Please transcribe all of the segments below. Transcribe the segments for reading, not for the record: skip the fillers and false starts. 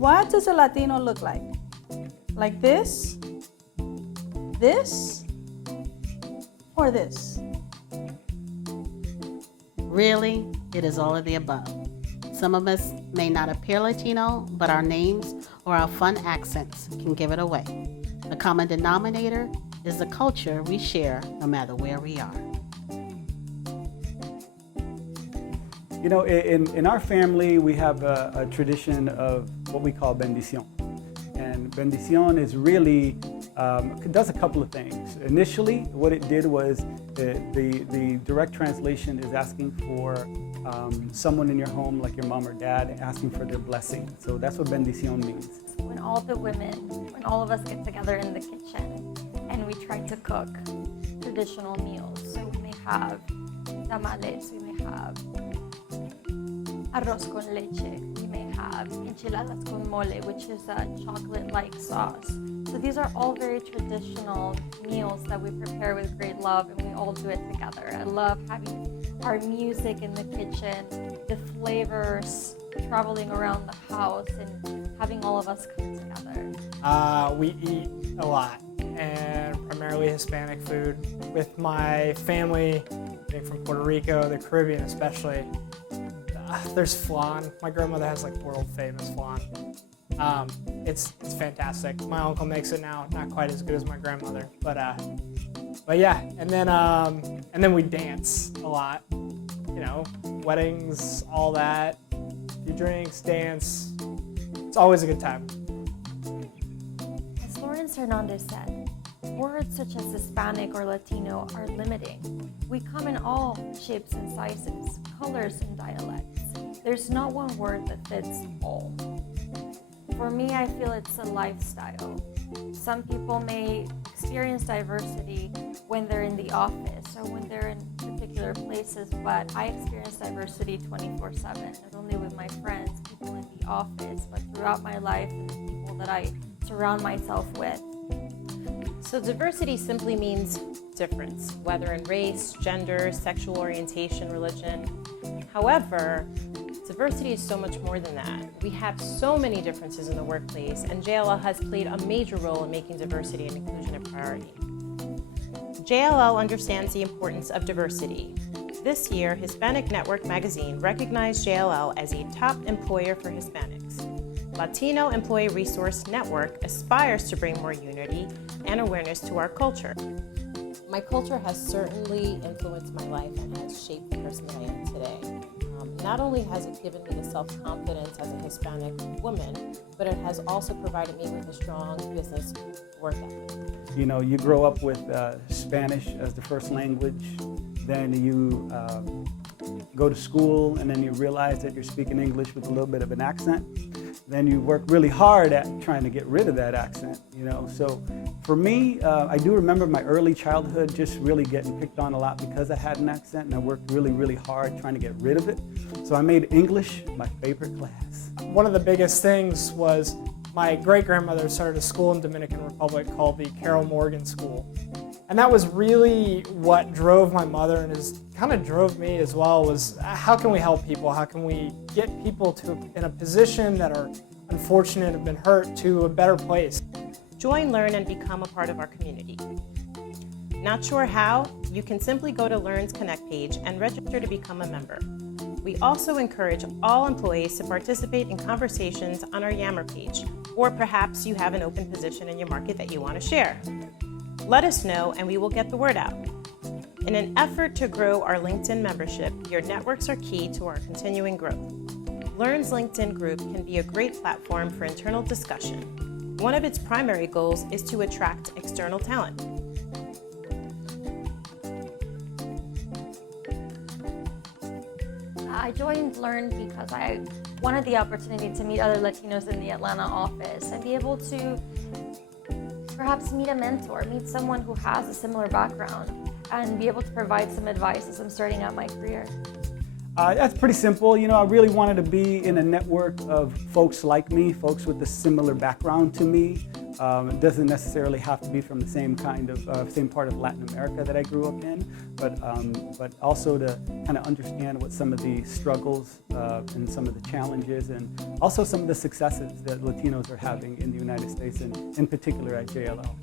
What does a Latino look like? Like this, or this? Really, it is all of the above. Some of us may not appear Latino, but our names or our fun accents can give it away. The common denominator is the culture we share no matter where we are. You know, in our family, we have a tradition of what we call bendición. And bendición is really, does a couple of things. Initially, what it did was the direct translation is asking for someone in your home, like your mom or dad, asking for their blessing. So that's what bendición means. When all the women, when all of us get together in the kitchen and we try to cook traditional meals. So we may have tamales, we may have arroz con leche, we may have enchiladas con mole, which is a chocolate-like sauce. So these are all very traditional meals that we prepare with great love, and we all do it together. I love having our music in the kitchen, the flavors traveling around the house, and having all of us come together. We eat a lot, and primarily Hispanic food. With my family, being from Puerto Rico, the Caribbean especially, there's flan. My grandmother has like world famous flan. It's fantastic. My uncle makes it now, not quite as good as my grandmother, but yeah. And then we dance a lot. You know, weddings, all that. A few drinks, dance. It's always a good time. As Lawrence Hernandez said, words such as Hispanic or Latino are limiting. We come in all shapes and sizes, colors and dialects. There's not one word that fits all. For me, I feel it's a lifestyle. Some people may experience diversity when they're in the office or when they're in particular places, but I experience diversity 24/7, not only with my friends, people in the office, but throughout my life and the people that I surround myself with. So diversity simply means difference, whether in race, gender, sexual orientation, religion. However, diversity is so much more than that. We have so many differences in the workplace, and JLL has played a major role in making diversity and inclusion a priority. JLL understands the importance of diversity. This year, Hispanic Network magazine recognized JLL as a top employer for Hispanics. Latino Employee Resource Network aspires to bring more unity and awareness to our culture. My culture has certainly influenced my life and has shaped the person that I am today. Not only has it given me the self-confidence as a Hispanic woman, but it has also provided me with a strong business work ethic. You know, you grow up with Spanish as the first language, then you go to school, and then you realize that you're speaking English with a little bit of an accent. Then you work really hard at trying to get rid of that accent, you know. So for me, I do remember my early childhood just really getting picked on a lot because I had an accent, and I worked really, really hard trying to get rid of it. So I made English my favorite class. One of the biggest things was my great-grandmother started a school in Dominican Republic called the Carol Morgan School. And that was really what drove my mother and kind of drove me as well, was how can we help people? How can we get people in a position that are unfortunate, have been hurt, to a better place? Join, learn, and become a part of our community. Not sure how? You can simply go to LERN's Connect page and register to become a member. We also encourage all employees to participate in conversations on our Yammer page, or perhaps you have an open position in your market that you want to share. Let us know and we will get the word out. In an effort to grow our LinkedIn membership, your networks are key to our continuing growth. LERN's LinkedIn group can be a great platform for internal discussion. One of its primary goals is to attract external talent. I joined LERN because I wanted the opportunity to meet other Latinos in the Atlanta office and be able to perhaps meet a mentor, meet someone who has a similar background, and be able to provide some advice as I'm starting out my career. That's pretty simple. You know, I really wanted to be in a network of folks like me, folks with a similar background to me, It doesn't necessarily have to be from the same same part of Latin America that I grew up in, but also to kind of understand what some of the struggles and some of the challenges and also some of the successes that Latinos are having in the United States and in particular at JLL.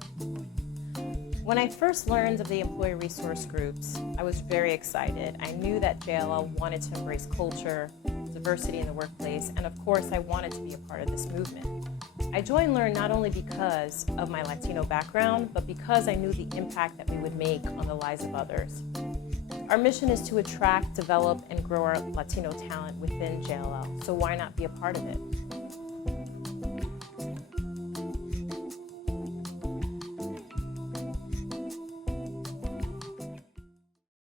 When I first learned of the employee resource groups, I was very excited. I knew that JLL wanted to embrace culture, diversity in the workplace, and of course I wanted to be a part of this movement. I joined LERN not only because of my Latino background, but because I knew the impact that we would make on the lives of others. Our mission is to attract, develop, and grow our Latino talent within JLL, so why not be a part of it?